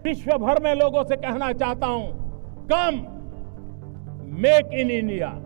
विश्व भर में लोगों से कहना चाहता हूं, कम मेक इन इंडिया।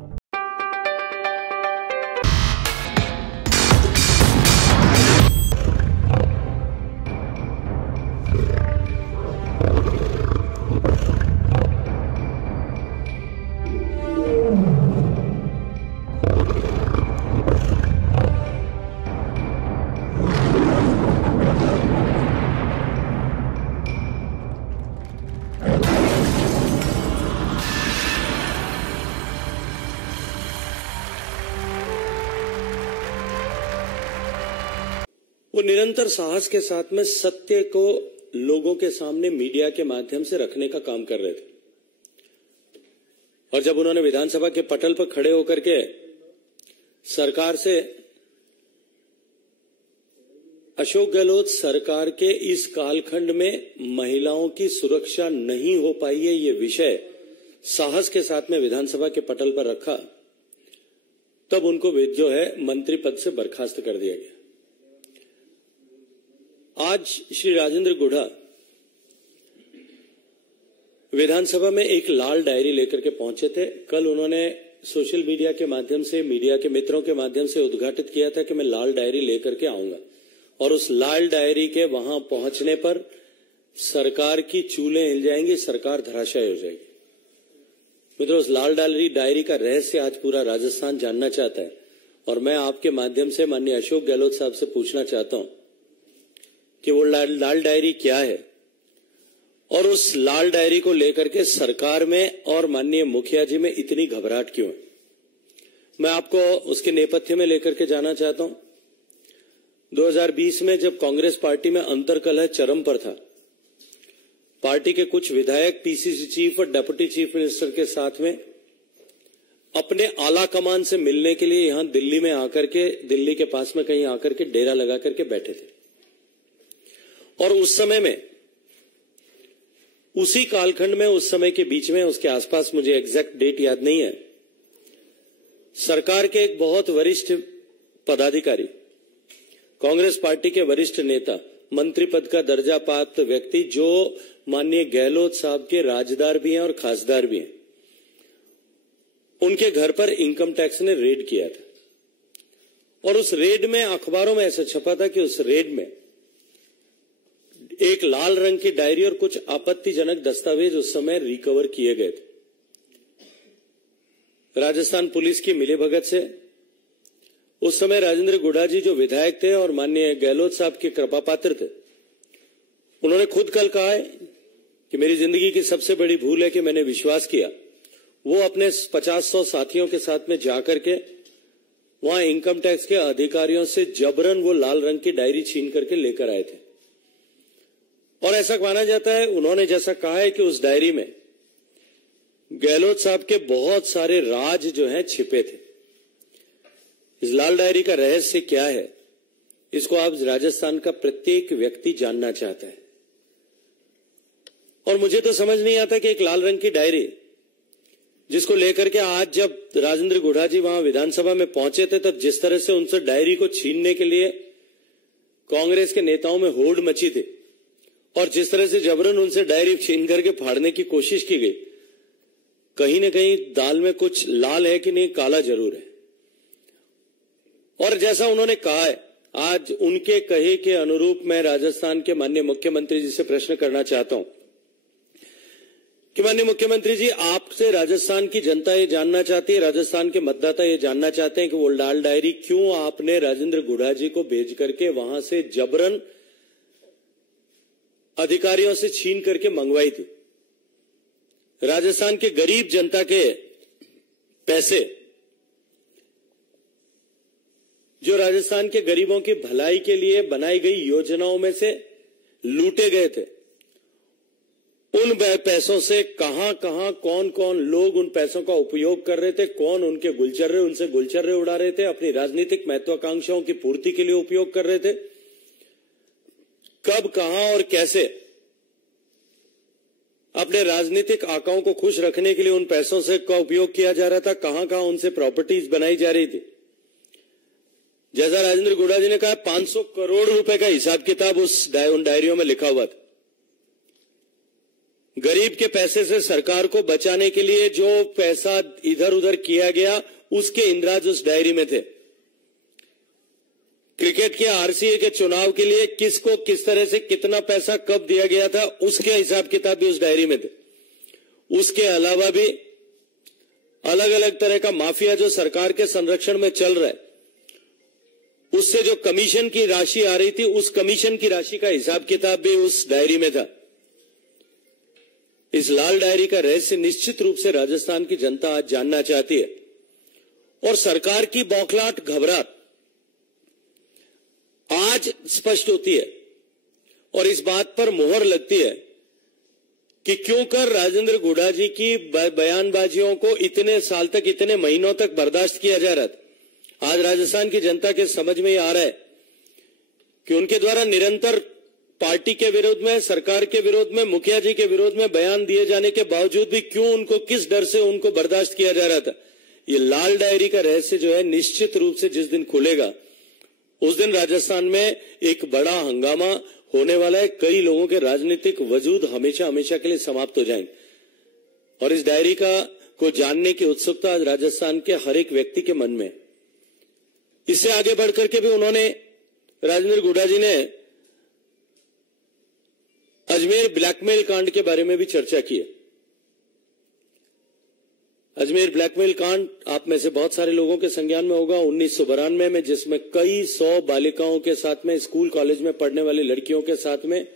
वो निरंतर साहस के साथ में सत्य को लोगों के सामने मीडिया के माध्यम से रखने का काम कर रहे थे। और जब उन्होंने विधानसभा के पटल पर खड़े होकर के सरकार से अशोक गहलोत सरकार के इस कालखंड में महिलाओं की सुरक्षा नहीं हो पाई है, ये विषय साहस के साथ में विधानसभा के पटल पर रखा, तब उनको जो है मंत्री पद से बर्खास्त कर दिया गया। आज श्री राजेंद्र गुढ़ा विधानसभा में एक लाल डायरी लेकर के पहुंचे थे। कल उन्होंने सोशल मीडिया के माध्यम से, मीडिया के मित्रों के माध्यम से उद्घाटित किया था कि मैं लाल डायरी लेकर के आऊंगा, और उस लाल डायरी के वहां पहुंचने पर सरकार की चूलें हिल जाएंगी, सरकार धराशायी हो जाएगी। मित्रों, उस लाल डायरी का रहस्य आज पूरा राजस्थान जानना चाहता है, और मैं आपके माध्यम से माननीय अशोक गहलोत साहब से पूछना चाहता हूं कि वो लाल डायरी क्या है, और उस लाल डायरी को लेकर के सरकार में और माननीय मुखिया जी में इतनी घबराहट क्यों है। मैं आपको उसके नेपथ्य में लेकर के जाना चाहता हूं। 2020 में जब कांग्रेस पार्टी में अंतर्कलह चरम पर था, पार्टी के कुछ विधायक पीसीसी चीफ और डिप्टी चीफ मिनिस्टर के साथ में अपने आला कमान से मिलने के लिए यहां दिल्ली में आकर के, दिल्ली के पास में कहीं आकर के डेरा लगा करके बैठे थे। और उस समय में, उसी कालखंड में, उस समय के बीच में, उसके आसपास, मुझे एग्जैक्ट डेट याद नहीं है, सरकार के एक बहुत वरिष्ठ पदाधिकारी, कांग्रेस पार्टी के वरिष्ठ नेता, मंत्री पद का दर्जा प्राप्त व्यक्ति, जो माननीय गहलोत साहब के राजदार भी हैं और खासदार भी हैं, उनके घर पर इनकम टैक्स ने रेड किया था। और उस रेड में अखबारों में ऐसा छपा था कि उस रेड में एक लाल रंग की डायरी और कुछ आपत्तिजनक दस्तावेज उस समय रिकवर किए गए थे। राजस्थान पुलिस की मिलीभगत से उस समय राजेंद्र गुढ़ा जी जो विधायक थे और माननीय गहलोत साहब के कृपा पात्र थे, उन्होंने खुद कल कहा है कि मेरी जिंदगी की सबसे बड़ी भूल है कि मैंने विश्वास किया। वो अपने 50-100 साथियों के साथ में जाकर के वहां इनकम टैक्स के अधिकारियों से जबरन वो लाल रंग की डायरी छीन करके लेकर आए थे। और ऐसा माना जाता है, उन्होंने जैसा कहा है, कि उस डायरी में गहलोत साहब के बहुत सारे राज जो हैं छिपे थे। इस लाल डायरी का रहस्य क्या है, इसको आप राजस्थान का प्रत्येक व्यक्ति जानना चाहता है। और मुझे तो समझ नहीं आता कि एक लाल रंग की डायरी, जिसको लेकर के आज जब राजेंद्र गुढ़ा जी वहां विधानसभा में पहुंचे थे, तब जिस तरह से उनसे डायरी को छीनने के लिए कांग्रेस के नेताओं में होड़ मची थी, और जिस तरह से जबरन उनसे डायरी छीन करके फाड़ने की कोशिश की गई, कहीं न कहीं दाल में कुछ लाल है कि नहीं, काला जरूर है। और जैसा उन्होंने कहा है, आज उनके कहे के अनुरूप मैं राजस्थान के माननीय मुख्यमंत्री जी से प्रश्न करना चाहता हूं कि माननीय मुख्यमंत्री जी, आपसे राजस्थान की जनता ये जानना चाहती है, राजस्थान के मतदाता ये जानना चाहते हैं कि वो लाल डायरी क्यों आपने राजेंद्र गुढ़ा जी को भेज करके वहां से जबरन अधिकारियों से छीन करके मंगवाई थी। राजस्थान के गरीब जनता के पैसे जो राजस्थान के गरीबों की भलाई के लिए बनाई गई योजनाओं में से लूटे गए थे, उन पैसों से कहां कहां कौन कौन लोग उन पैसों का उपयोग कर रहे थे, कौन उनके उनसे गुलचर्रे उड़ा रहे थे, अपनी राजनीतिक महत्वाकांक्षाओं की पूर्ति के लिए उपयोग कर रहे थे, कब, कहां और कैसे अपने राजनीतिक आकाओं को खुश रखने के लिए उन पैसों से का उपयोग किया जा रहा था, कहां कहां उनसे प्रॉपर्टीज बनाई जा रही थी। जैसा राजेंद्र गुढ़ा जी ने कहा, 500 करोड़ रुपए का हिसाब किताब उन डायरियों में लिखा हुआ था। गरीब के पैसे से सरकार को बचाने के लिए जो पैसा इधर उधर किया गया उसके इंद्राज उस डायरी में थे। क्रिकेट के आरसीए के चुनाव के लिए किसको किस तरह से कितना पैसा कब दिया गया था उसके हिसाब किताब भी उस डायरी में थे। उसके अलावा भी अलग अलग तरह का माफिया जो सरकार के संरक्षण में चल रहा है, उससे जो कमीशन की राशि आ रही थी उस कमीशन की राशि का हिसाब किताब भी उस डायरी में था। इस लाल डायरी का रहस्य निश्चित रूप से राजस्थान की जनता आज जानना चाहती है और सरकार की बौखलाहट घबराहट आज स्पष्ट होती है और इस बात पर मोहर लगती है कि क्यों कर राजेंद्र गुढ़ा जी की बयानबाजियों को इतने साल तक इतने महीनों तक बर्दाश्त किया जा रहा था। आज राजस्थान की जनता के समझ में आ रहा है कि उनके द्वारा निरंतर पार्टी के विरोध में, सरकार के विरोध में, मुखिया जी के विरोध में बयान दिए जाने के बावजूद भी क्यों उनको, किस डर से उनको बर्दाश्त किया जा रहा था। ये लाल डायरी का रहस्य जो है निश्चित रूप से जिस दिन खुलेगा उस दिन राजस्थान में एक बड़ा हंगामा होने वाला है। कई लोगों के राजनीतिक वजूद हमेशा हमेशा के लिए समाप्त हो जाएंगे और इस डायरी को जानने की उत्सुकता आज राजस्थान के हर एक व्यक्ति के मन में। इससे आगे बढ़कर के भी उन्होंने, राजेंद्र गुढ़ा जी ने अजमेर ब्लैकमेल कांड के बारे में भी चर्चा की है। अजमेर ब्लैकमेल कांड आप में से बहुत सारे लोगों के संज्ञान में होगा। 1992 में जिसमें कई 100 बालिकाओं के साथ में, स्कूल कॉलेज में पढ़ने वाली लड़कियों के साथ में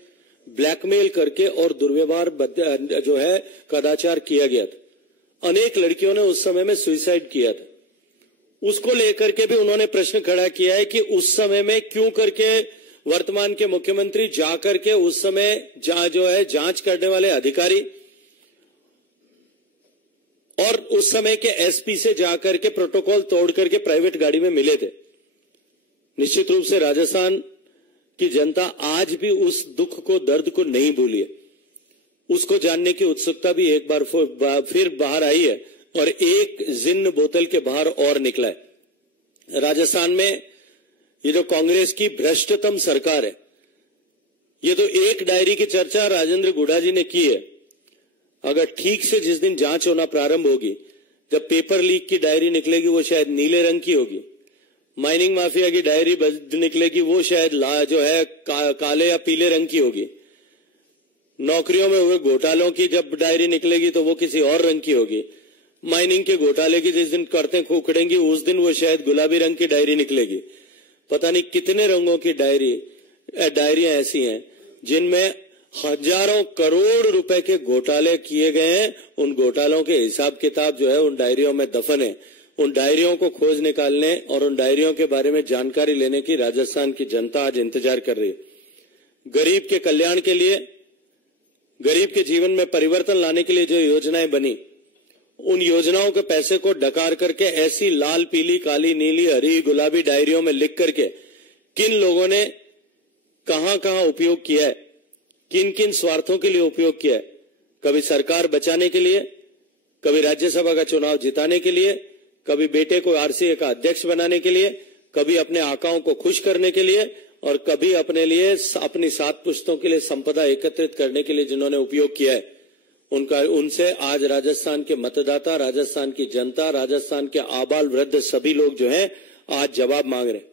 ब्लैकमेल करके और दुर्व्यवहार जो है कदाचार किया गया था। अनेक लड़कियों ने उस समय में सुसाइड किया था। उसको लेकर के भी उन्होंने प्रश्न खड़ा किया है कि उस समय में क्यों करके वर्तमान के मुख्यमंत्री जाकर के उस समय जो है जांच करने वाले अधिकारी और उस समय के एसपी से जाकर के प्रोटोकॉल तोड़ करके प्राइवेट गाड़ी में मिले थे। निश्चित रूप से राजस्थान की जनता आज भी उस दुख को, दर्द को नहीं भूली है। उसको जानने की उत्सुकता भी एक बार फिर बाहर आई है और एक जिन्न बोतल के बाहर और निकला है। राजस्थान में ये जो कांग्रेस की भ्रष्टतम सरकार है, ये तो एक डायरी की चर्चा राजेंद्र गुढ़ा जी ने की है। अगर ठीक से जिस दिन जांच होना प्रारंभ होगी, जब पेपर लीक की डायरी निकलेगी वो शायद नीले रंग की होगी। माइनिंग माफिया की डायरी निकलेगी वो शायद जो है काले या पीले रंग की होगी। नौकरियों में हुए घोटालों की जब डायरी निकलेगी तो वो किसी और रंग की होगी। माइनिंग के घोटाले की जिस दिन करते उखड़ेंगी उस दिन वो शायद गुलाबी रंग की डायरी निकलेगी। पता नहीं कितने रंगों की डायरियां ऐसी हैं जिनमें हजारों करोड़ रुपए के घोटाले किए गए हैं। उन घोटालों के हिसाब किताब जो है उन डायरियों में दफन है। उन डायरियों को खोज निकालने और उन डायरियों के बारे में जानकारी लेने की राजस्थान की जनता आज इंतजार कर रही है। गरीब के कल्याण के लिए, गरीब के जीवन में परिवर्तन लाने के लिए जो योजनाएं बनी, उन योजनाओं के पैसे को डकार करके ऐसी लाल, पीली, काली, नीली, हरी, गुलाबी डायरियों में लिख करके किन लोगों ने कहां उपयोग किया है, किन किन स्वार्थों के लिए उपयोग किया है। कभी सरकार बचाने के लिए, कभी राज्यसभा का चुनाव जिताने के लिए, कभी बेटे को आरसीए का अध्यक्ष बनाने के लिए, कभी अपने आकाओं को खुश करने के लिए और कभी अपने लिए, अपनी 7 पुश्तों के लिए संपदा एकत्रित करने के लिए जिन्होंने उपयोग किया है, उनसे आज राजस्थान के मतदाता, राजस्थान की जनता, राजस्थान के आबाल वृद्ध सभी लोग जो हैं आज जवाब मांग रहे हैं।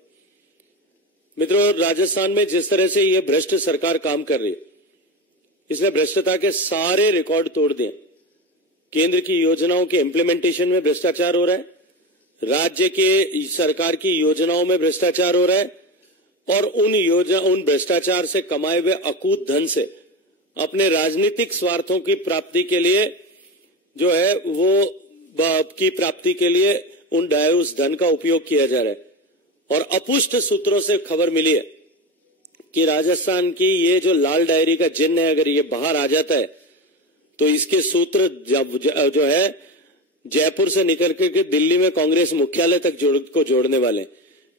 मित्रों, राजस्थान में जिस तरह से ये भ्रष्ट सरकार काम कर रही है, इसने भ्रष्टता के सारे रिकॉर्ड तोड़ दिए। केंद्र की योजनाओं के इम्प्लीमेंटेशन में भ्रष्टाचार हो रहा है, राज्य के सरकार की योजनाओं में भ्रष्टाचार हो रहा है और उन भ्रष्टाचार से कमाए हुए अकूत धन से अपने राजनीतिक स्वार्थों की प्राप्ति के लिए जो है उस धन का उपयोग किया जा रहा है। और अपुष्ट सूत्रों से खबर मिली है कि राजस्थान की ये जो लाल डायरी का जिन्न है, अगर ये बाहर आ जाता है तो इसके सूत्र जो है जयपुर से निकल के दिल्ली में कांग्रेस मुख्यालय तक जोड़ने वाले हैं।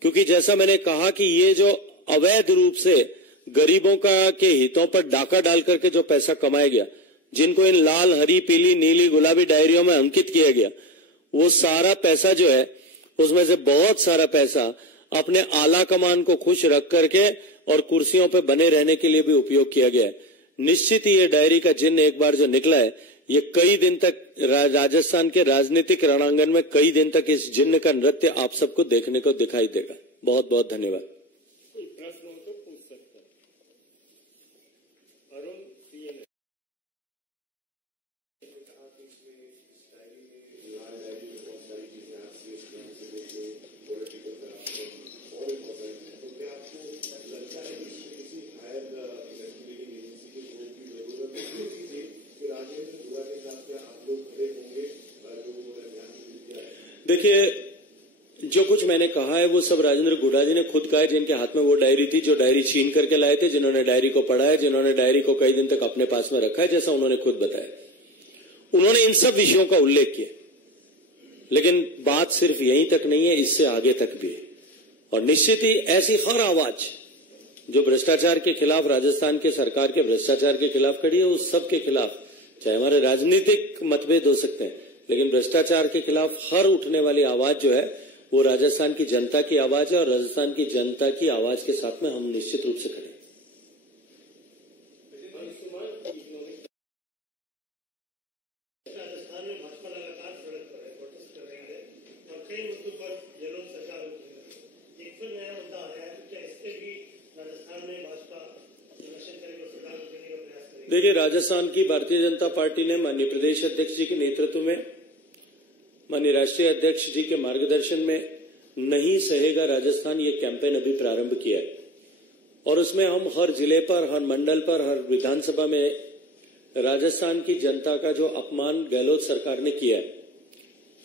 क्योंकि जैसा मैंने कहा कि ये जो अवैध रूप से गरीबों के हितों पर डाका डाल करके जो पैसा कमाया गया, जिनको इन लाल, हरी, पीली, नीली, गुलाबी डायरियों में अंकित किया गया, वो सारा पैसा जो है उसमें से बहुत सारा पैसा अपने आला कमान को खुश रख करके और कुर्सियों पर बने रहने के लिए भी उपयोग किया गया है। निश्चित ही ये डायरी का जिन्न एक बार जो निकला है, ये कई दिन तक राजस्थान के राजनीतिक रणांगन में कई दिन तक इस जिन्न का नृत्य आप सबको देखने को दिखाई देगा। बहुत बहुत धन्यवाद। देखिए, जो कुछ मैंने कहा है वो सब राजेंद्र गुडा जी ने खुद कहा है, जिनके हाथ में वो डायरी थी, जो डायरी छीन करके लाए थे, जिन्होंने डायरी को पढ़ा है, जिन्होंने डायरी को कई दिन तक अपने पास में रखा है, जैसा उन्होंने खुद बताया। उन्होंने इन सब विषयों का उल्लेख किया, लेकिन बात सिर्फ यहीं तक नहीं है, इससे आगे तक भी है। और निश्चित ही ऐसी हर आवाज जो भ्रष्टाचार के खिलाफ, राजस्थान के सरकार के भ्रष्टाचार के खिलाफ खड़ी है, उस सब के खिलाफ, चाहे हमारे राजनीतिक मतभेद हो सकते हैं, लेकिन भ्रष्टाचार के खिलाफ हर उठने वाली आवाज जो है वो राजस्थान की जनता की आवाज है, और राजस्थान की जनता की आवाज के साथ में हम निश्चित रूप से खड़े हैं। राजस्थान में भाजपा लगातार सड़क पर है, प्रोटेस्ट कर रही है और कई मुद्दों पर ये लोग सरकार एक फिर नया मुद्दा आया है, क्या इससे भी राजस्थान में भाजपा निरीक्षण करेगी और सरकार को देने का प्रयास करेगी? देखिए, राजस्थान की भारतीय जनता पार्टी ने माननीय प्रदेश अध्यक्ष जी के नेतृत्व में, माननीय राष्ट्रीय अध्यक्ष जी के मार्गदर्शन में नहीं सहेगा राजस्थान ये कैंपेन अभी प्रारंभ किया है, और उसमें हम हर जिले पर, हर मंडल पर, हर विधानसभा में राजस्थान की जनता का जो अपमान गहलोत सरकार ने किया है,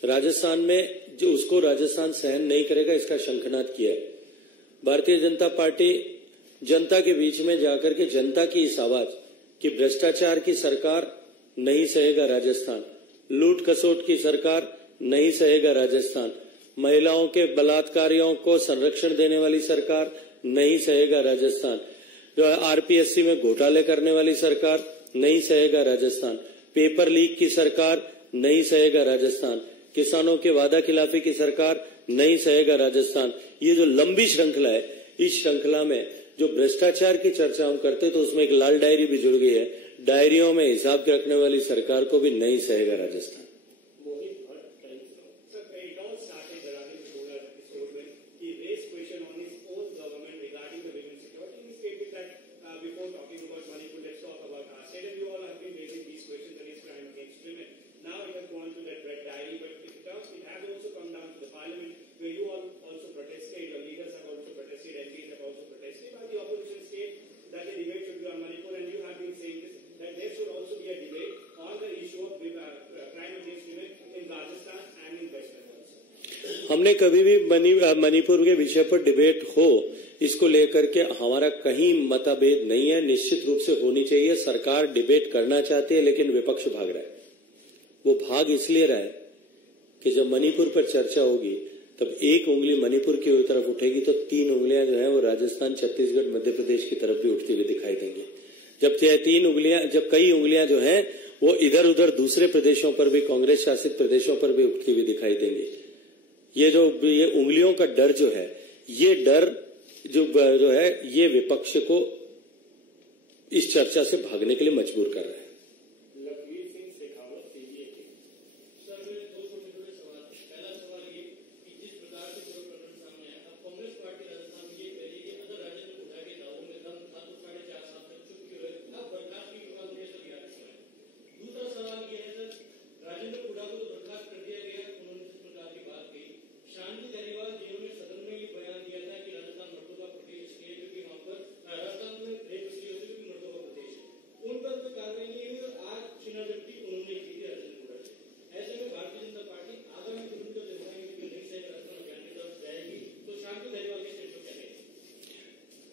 राजस्थान में जो उसको राजस्थान सहन नहीं करेगा, इसका शंखनाद किया है। भारतीय जनता पार्टी जनता के बीच में जाकर के जनता की इस आवाज कि भ्रष्टाचार की सरकार नहीं सहेगा राजस्थान, लूट खसोट की सरकार नहीं सहेगा राजस्थान, महिलाओं के बलात्कारियों को संरक्षण देने वाली सरकार नहीं सहेगा राजस्थान, जो आरपीएससी में घोटाले करने वाली सरकार नहीं सहेगा राजस्थान, पेपर लीक की सरकार नहीं सहेगा राजस्थान, किसानों के वादा खिलाफी की सरकार नहीं सहेगा राजस्थान। ये जो लंबी श्रृंखला है, इस श्रृंखला में जो भ्रष्टाचार की चर्चा हम करते तो उसमें एक लाल डायरी भी जुड़ गई है, डायरियों में हिसाब रखने वाली सरकार को भी नहीं सहेगा राजस्थान। हमने कभी भी मणिपुर के विषय पर डिबेट हो, इसको लेकर के हमारा कहीं मतभेद नहीं है, निश्चित रूप से होनी चाहिए। सरकार डिबेट करना चाहती है, लेकिन विपक्ष भाग रहा है। वो भाग इसलिए रहा है कि जब मणिपुर पर चर्चा होगी तब एक उंगली मणिपुर की तरफ उठेगी तो तीन उंगलियां जो है वो राजस्थान, छत्तीसगढ़, मध्य प्रदेश की तरफ भी उठती हुई दिखाई देंगी। जब कई उंगलियां जो है वो इधर उधर दूसरे प्रदेशों पर भी, कांग्रेस शासित प्रदेशों पर भी उठती हुई दिखाई देंगी। ये उंगलियों का डर जो है, ये डर जो है ये विपक्ष को इस चर्चा से भागने के लिए मजबूर कर रहा है।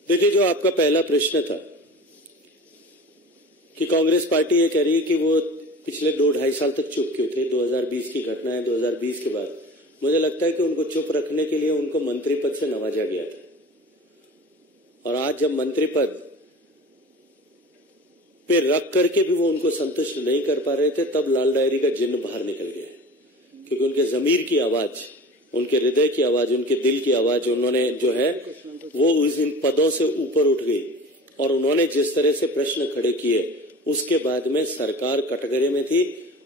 देखिए, जो आपका पहला प्रश्न था कि कांग्रेस पार्टी ये कह रही है कि वो पिछले 2-2.5 साल तक चुप क्यों थे, 2020 की घटना है, 2020 के बाद मुझे लगता है कि उनको चुप रखने के लिए उनको मंत्री पद से नवाजा गया था, और आज जब मंत्री पद पे रख करके भी वो उनको संतुष्ट नहीं कर पा रहे थे, तब लाल डायरी का जिन्न बाहर निकल गया, क्योंकि उनके जमीर की आवाज, उनके हृदय की आवाज, उनके दिल की आवाज उन्होंने जो है वो उस इन पदों से ऊपर उठ गई और उन्होंने जिस तरह से प्रश्न खड़े किए उसके बाद में सरकार कटघरे में थी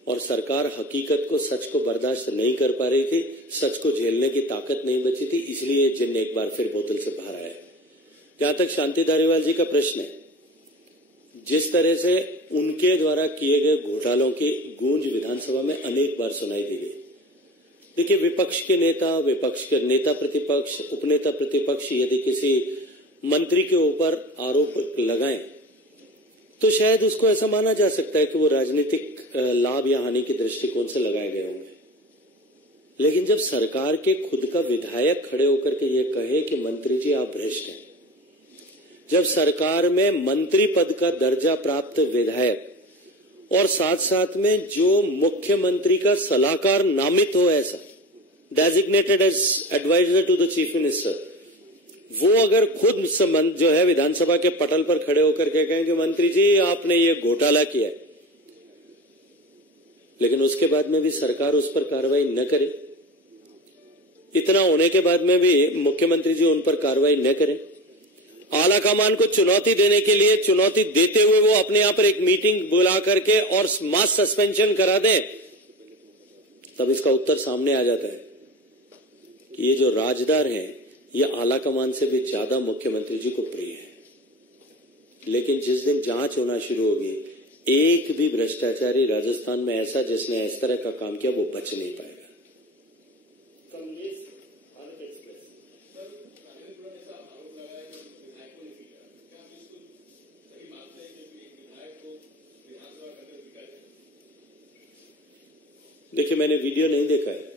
और सरकार हकीकत को, सच को बर्दाश्त नहीं कर पा रही थी, सच को झेलने की ताकत नहीं बची थी, इसलिए जिन्न एक बार फिर बोतल से बाहर आए। जहां तक शांति धारीवाल जी का प्रश्न है, जिस तरह से उनके द्वारा किए गए घोटालों की गूंज विधानसभा में अनेक बार सुनाई दी गई। देखिए, विपक्ष के नेता प्रतिपक्ष, उपनेता प्रतिपक्ष यदि किसी मंत्री के ऊपर आरोप लगाएं तो शायद उसको ऐसा माना जा सकता है कि वो राजनीतिक लाभ या हानि के दृष्टिकोण से लगाए गए होंगे। लेकिन जब सरकार के खुद का विधायक खड़े होकर के ये कहे कि मंत्री जी आप भ्रष्ट हैं, जब सरकार में मंत्री पद का दर्जा प्राप्त विधायक और साथ साथ में जो मुख्यमंत्री का सलाहकार नामित हो, ऐसा designated as adviser to the chief minister, वो अगर खुद जो है विधानसभा के पटल पर खड़े होकर के कहें कि मंत्री जी आपने ये घोटाला किया है, लेकिन उसके बाद में भी सरकार उस पर कार्रवाई न करे, इतना होने के बाद में भी मुख्यमंत्री जी उन पर कार्रवाई न करें, आला कमान को चुनौती देने के लिए, चुनौती देते हुए वो अपने यहां पर एक मीटिंग बुला करके और मास सस्पेंशन करा दें, तब इसका उत्तर सामने आ जाता है कि ये जो राजदार हैं ये आला कमान से भी ज्यादा मुख्यमंत्री जी को प्रिय है। लेकिन जिस दिन जांच होना शुरू होगी, एक भी भ्रष्टाचारी राजस्थान में ऐसा जिसने इस तरह का काम किया वो बच नहीं पाएगा। देखिए, मैंने वीडियो नहीं देखा है,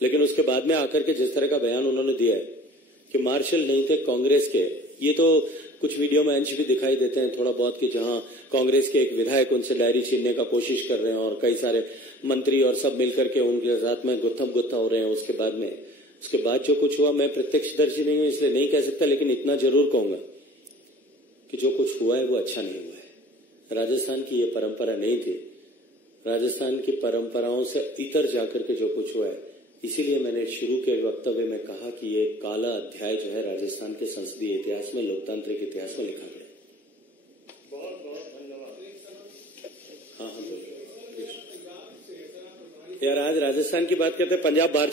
लेकिन उसके बाद में आकर के जिस तरह का बयान उन्होंने दिया है कि मार्शल नहीं थे कांग्रेस के, ये तो कुछ वीडियो में अंश भी दिखाई देते हैं थोड़ा बहुत कि जहां कांग्रेस के एक विधायक उनसे डायरी छीनने का कोशिश कर रहे हैं और कई सारे मंत्री और सब मिलकर के उनके साथ में गुत्थम गुत्था हो रहे हैं। उसके बाद जो कुछ हुआ, मैं प्रत्यक्षदर्शी नहीं हूं इसलिए नहीं कह सकता, लेकिन इतना जरूर कहूंगा कि जो कुछ हुआ है वो अच्छा नहीं हुआ है। राजस्थान की ये परंपरा नहीं थी, राजस्थान की परंपराओं से इतर जाकर के जो कुछ हुआ है, इसीलिए मैंने शुरू के वक्तव्य में कहा कि ये काला अध्याय जो है राजस्थान के संसदीय इतिहास में, लोकतांत्रिक इतिहास में लिखा गया। बहुत बहुत धन्यवाद। हाँ, बोलिए यार, आज राजस्थान की बात करते हैं, पंजाब बाहर